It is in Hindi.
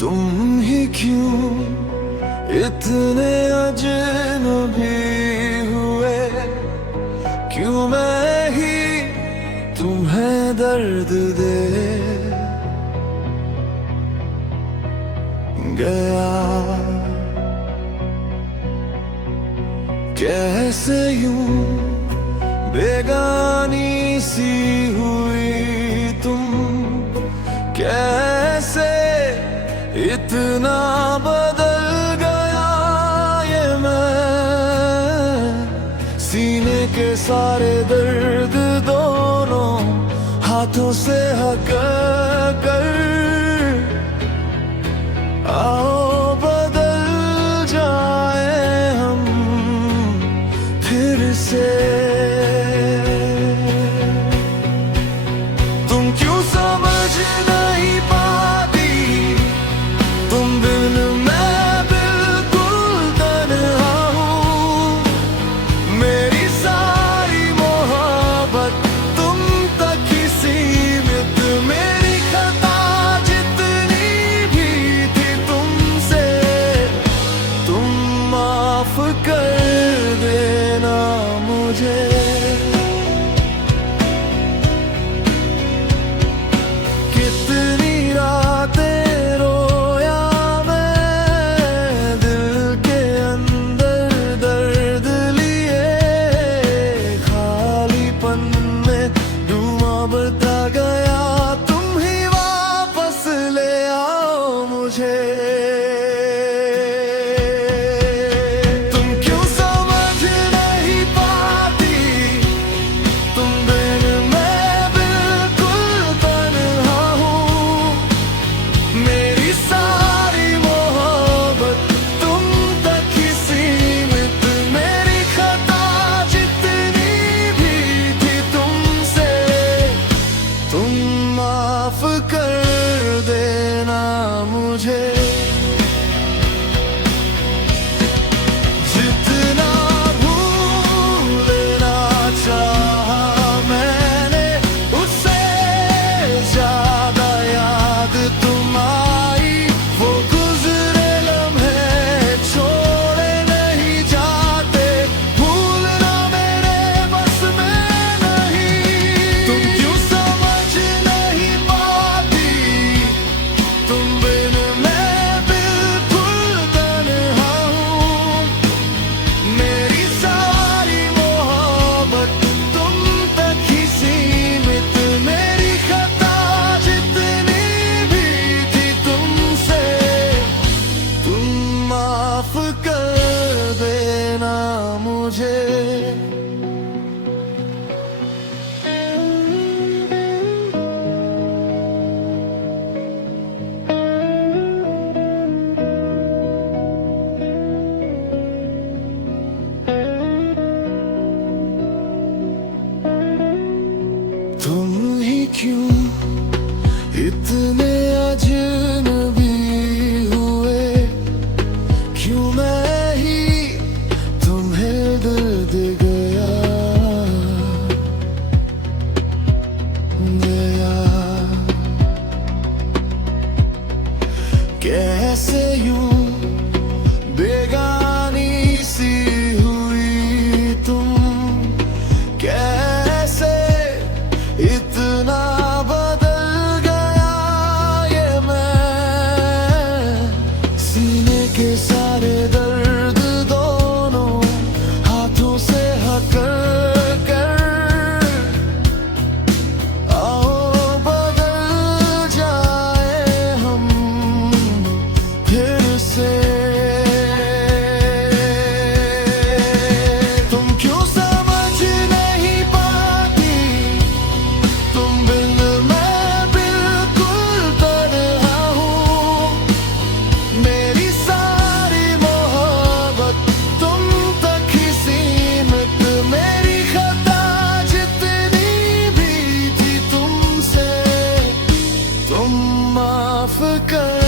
तुम ही क्यों इतने अजनबी हुए, क्यों मैं ही तुम्हें दर्द दे गया। कैसे यूं बेगानी सी हुई तुम, कैसे इतना बदल गया ये मैं। सीने के सारे दर्द दोनों हाथों से हक कर, आओ बदल जाए हम फिर से। तुम क्यों समझ नहीं पाती, तुम बिन मैं बिल्कुल तन्हा हूँ। मेरी सारी मोहब्बत तुम तक ही सीमित, मेरी खता जितनी भी थी तुमसे, तुम माफ कर देना मुझे। कितनी रातें रोया मैं दिल के अंदर दर्द लिए, खालीपन में डूबता गया। तुम ही वापस ले आओ मुझे। तुम क्यों समझ नहीं पाती, तुम बिन मैं बिल्कुल तन्हा हूँ। मेरी सारी मोहब्बत तुम तक ही सीमित, मेरी खता जितनी भी थी तुमसे, तुम माफ कर देना मुझे। जितना भूलना चाहा मैंने, उससे ज्यादा याद तुम आई। वो गुजरे लम्हे छोड़े नहीं जाते, भूलना मेरे बस में नहीं। तुम क्यों समझ नहीं पाती, तुम बिन मैं बिल्कुल तन्हा हूँ। मेरी सारी मोहब्बत तुम तक ही सीमित, मेरी खता जितनी भी थी तुमसे, तुम माफ कर देना मुझे। तुम ही क्यों इतने अजनबी हुए, क्यों मैं ही तुम्हें दर्द गया गया। कैसे यूं बेगानी सी हुई तुम, कैसे इतना बदल गया ये मैं। सीने के सारे दर्द दोनों हाथों से हक कर, आओ बदल जाए हम फिर से। तुम क्यों समझ नहीं पाती, तुम बिन मैं बिल्कुल तन्हा हूँ। मेरी सारी मोहब्बत तुम तक ही सीमित, मेरी खता जितनी भी थी तुमसे, तुम माफ कर